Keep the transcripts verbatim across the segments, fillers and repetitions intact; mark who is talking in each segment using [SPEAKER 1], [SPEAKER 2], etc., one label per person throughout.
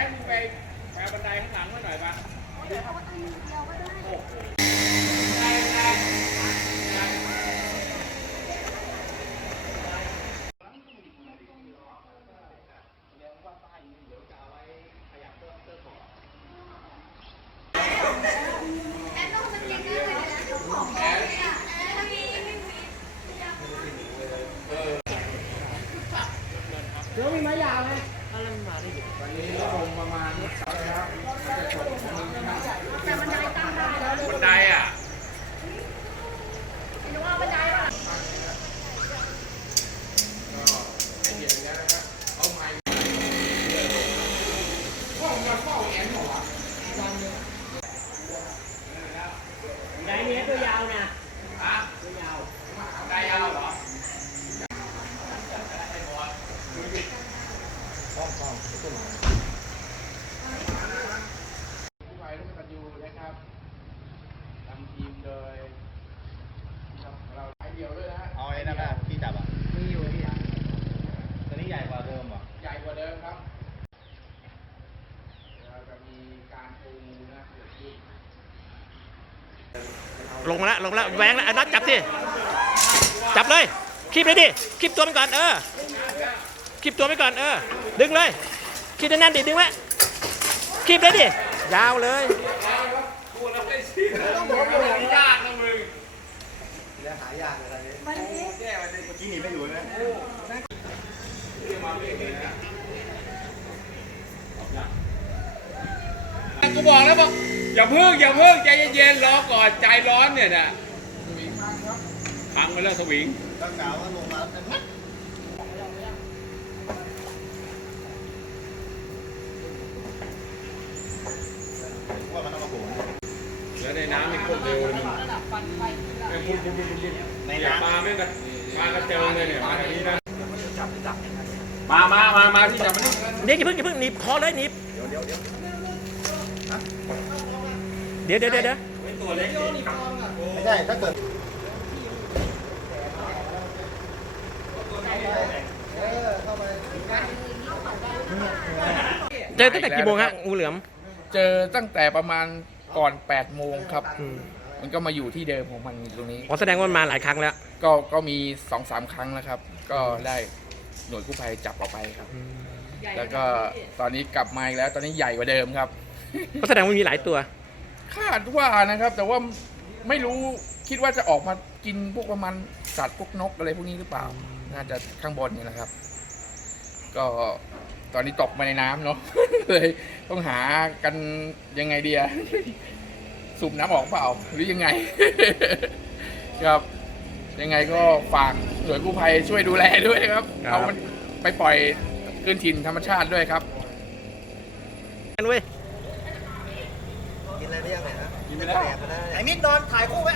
[SPEAKER 1] มึงไปแปลบันไดข้างหลังมาหน่อยปะเดี๋ยวเอาอันเดียวก็ได้โอ้โหได้ได้
[SPEAKER 2] เดี๋ยวมีไม้ยาวไหมอะไรมาได้อยู่
[SPEAKER 1] วันนี้ลงประมาณสามครับ
[SPEAKER 2] แต่บันไดตั้งได้แล้ว
[SPEAKER 1] บันไดอ่ะ
[SPEAKER 2] หรือว่าบันไดป่ะ
[SPEAKER 1] ก็ไอเดียนี้นะครับเอาไม้ห้องจะเข้าแอนหรอวะ
[SPEAKER 2] บันไดเนี้ยตัวยาวนะ
[SPEAKER 1] ฮะ
[SPEAKER 2] ตัวยาว
[SPEAKER 1] ได้ยาวเหรอ
[SPEAKER 3] ป้องป้องขึ้นมา
[SPEAKER 1] ผู้ภัยร่วมกันอยู่นะครับนำทีมโดยเราสายเดียวด้วยนะ
[SPEAKER 3] เอาไอ้นั่นนะที่จับอ่ะ
[SPEAKER 2] มีอยู่ที่
[SPEAKER 3] ตัวนี้ใหญ่กว่าเดิมเหรอ
[SPEAKER 1] ใหญ่กว่าเดิมครับเราจะมีการปูนะ
[SPEAKER 4] ลงมาแล้วลงมาแล้วแหวงแล้วนัดจับสิจับเลยคีบเลยดิคีบตัวมันก่อนเออคีบตัวไปก่อนเออดึงเลยคีบแน่นๆดิดึงไว้คีบเลยดิยาวเลย
[SPEAKER 1] ต้องบอกว่าหายากนะมึง
[SPEAKER 3] แล้วหายากเลยอะไรนี้แย่วันนี้เมื่อกี้หนีไม่อยู่นะ
[SPEAKER 1] กูบอกแล้วบอกอย่าเพิ่งอย่าเพิ่งใจเย็นๆรอก่อนใจร้อนเนี่ยนะพังไปแล้วสวิง
[SPEAKER 3] ก็กล่าวว่าลงมาแล้วนะว่ามันต้องมาโผล่
[SPEAKER 1] แล้วในน้ำมีคนเร็วนึงไอ้พุ่งพุ่งพุ่งพุ่งในน้ำมาไม่กันมากระเจิงเลยเนี่ยมาอย่างนี้นะมามามามาที่จับมัน
[SPEAKER 4] เดี๋ยวอย่าเพิ่งอย่าเพิ่งหนีบคอเลยหนีบเดี๋ยวเดี๋ยวเดี๋ยวเดี๋ยวเดี๋ยว
[SPEAKER 1] ตัวเล็ก
[SPEAKER 3] ไม่ใช่ถ้าเกิด
[SPEAKER 4] เจอตั้งแต่กี่โมงฮะงูเหลือม
[SPEAKER 1] เจอตั้งแต่ประมาณก่อนแปดโมงครับมันก็มาอยู่ที่เดิมของมันตรงนี้
[SPEAKER 4] อ๋อแสดงว่ามาหลายครั้งแล้ว
[SPEAKER 1] ก็ก็มีสองสามครั้งแล้วครับก็ได้หน่วยกู้ภัยจับออกไปครับแล้วก็ตอนนี้กลับมาอีกแล้วตอนนี้ใหญ่กว่าเดิมครับ
[SPEAKER 4] ก็แสดงว่ามีหลายตัว
[SPEAKER 1] คาดว่านะครับแต่ว่าไม่รู้คิดว่าจะออกมากินพวกประมาณสัตว์พวกนกอะไรพวกนี้หรือเปล่าน่าจะข้างบนนี่แหละครับก็ตอนนี้ตกมาในน้ำเนาะเลยต้องหากันยังไงเดียสูบน้ำออกเปล่าหรือยังไงครับยังไงก็ฝากหน่วยกู้ภัยช่วยดูแลด้วยครับเอามันไปปล่อยคืนถิ่นธรรมชาติด้วยครับ
[SPEAKER 4] กันเว้ย
[SPEAKER 3] กินอะไรได้ยังไงนะ
[SPEAKER 1] กินไปแล้ว
[SPEAKER 3] ไอ้มิดนอนถ่ายคู่ไหม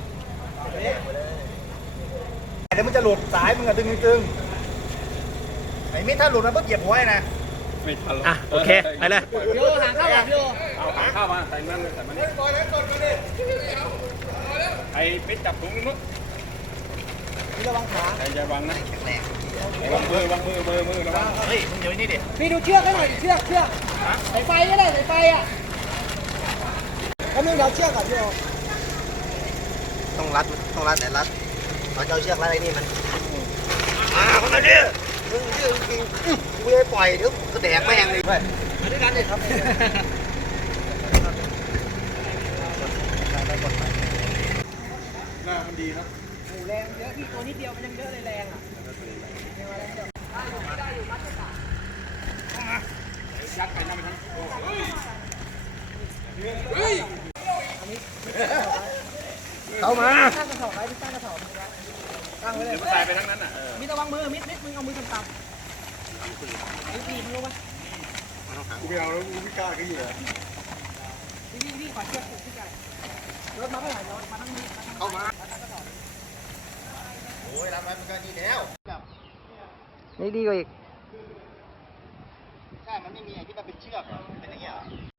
[SPEAKER 3] เดี๋ยวมันจะหลุดสายมึงอะดึงตึงไอ้มิดถ้าหลุดมันก็เหยียบหัวนะ
[SPEAKER 1] ไม่ทันหรอก
[SPEAKER 4] อ่ะโอเคไปเลย
[SPEAKER 2] โยหางเข้าแบบโย
[SPEAKER 1] เอาหางเข้ามาใส่มันใส่มันนี่ไอ้ไปจับถุงนึงมั้ง
[SPEAKER 3] นี่ระวังขา
[SPEAKER 1] ไอ้จะวางนะ
[SPEAKER 3] แข็งแรง
[SPEAKER 1] วางมือวางมือมือมือระวัง
[SPEAKER 3] เฮ้ยมึงเดี๋ยวนี้ดิ
[SPEAKER 2] พี่ดูเชือกให้หน่อยเชือกเชือกสายไฟก็ได้สายไฟอ่ะแล้วมึงเดี๋ยวเชือกก่อนโย
[SPEAKER 3] ต้องรัดต้องรัดแต่รัดเราจะเอาเชือกรัดไอ้นี่มันอ่าคนละดิมึงเชือกจริงกูเลยปล่อยเดี๋ยวก็แดกแม่งเลยไปด้วยกันเลยครับ
[SPEAKER 1] หน้ามันดีนะ
[SPEAKER 2] หมูแรงเยอะพี่ตัวนิดเดียวมันยังเยอะเลยแรงอ่ะได้อยู่มัดขา
[SPEAKER 1] ยัดไปน้ำมันทั้งเฮ้ยเฮ้ย
[SPEAKER 4] เข้ามา
[SPEAKER 2] ตั้งกระสอบไว้ตั้งกระสอบตั้งไว้เลย
[SPEAKER 1] เดี๋ยวมันตายไปทั้งนั้นอ่ะ
[SPEAKER 2] มิดระวังมือมิดมิดมึงเอามือต่ำๆมิดดีมึงรู้ปะ
[SPEAKER 1] กูไม่เอาแล้วกูไม่กล้าก็อยู่อ่ะ
[SPEAKER 2] พี่พี่พี่ขอเชือกพี่ไก่รถมาไม่ไหวรถมาทั้งมือ
[SPEAKER 3] เข้ามาโอ้ยรับไว้มันก็ดีแล้ว
[SPEAKER 2] นี่ดีกว่าอีก
[SPEAKER 3] ใช่มันไม่มีไอ้ที่มันเป็นเชือกเป็นอย่างเงี้ย